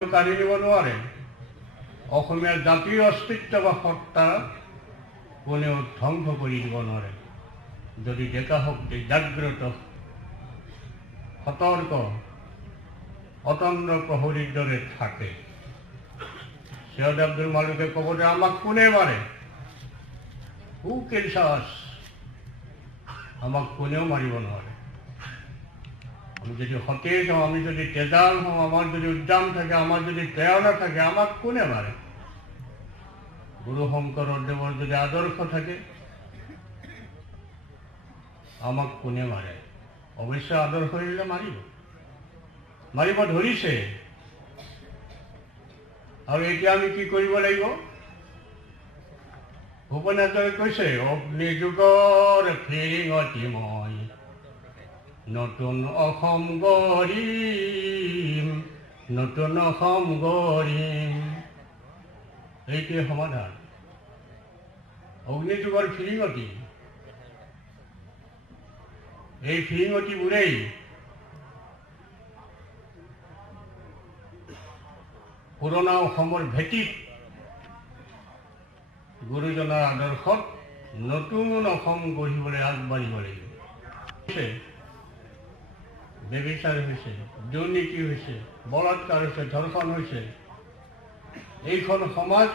কাঢ়ি নিব নোৱাৰে। অসমীয়া জাতিৰ অস্তিত্ব বা সত্তা কোনেও ধ্বংস কৰি দিব নোৱাৰে। যদি ডেকা শক্তি জাগ্ৰত, সতৰ্ক, অতন্দ্ৰ প্ৰহৰীৰ দৰে থাকে। সৈয়দ আব্দুল মালিকে ক'ব যে আমাক কোনে মাৰে, হু কিলছ আছ, আমাক কোনেও মাৰিব নোৱাৰে। আমি যদি সতেজ হওঁ, আমি যদি তেজাল হওঁ, আমাৰ যদি উদ্যাম থাকে, আমাৰ যদি প্ৰেৰণা থাকে, আমাক কোনে মাৰে? গুৰু শংকৰদেৱৰ যদি আদৰ্শ থাকে, আমাক কোনে মাৰে? অৱশ্যে আদৰ্শ এৰিলে মাৰিব ধৰিছে। আৰু এতিয়া আমি কি কৰিব লাগিব? ভূপেন হাজৰিকাই কৈছে, অগ্নি যুগৰ ফিৰিঙতি মই নতুন অসম গঢ়িম, নতুন অসম গঢ়িম। এইটোৱে সমাধান। অগ্নিযুগৰ ফিৰিঙতি, এই ফিৰিঙতিবোৰেই পুৰণা অসমৰ ভেটিত গুৰুজনাৰ আদৰ্শত নতুন অসম গঢ়িবলৈ আগবাঢ়িব লাগিব। বেবিচাৰ হৈছে, দুৰ্নীতি হৈছে, বলাৎকাৰ হৈছে, ধৰ্ষণ হৈছে। এইখন সমাজ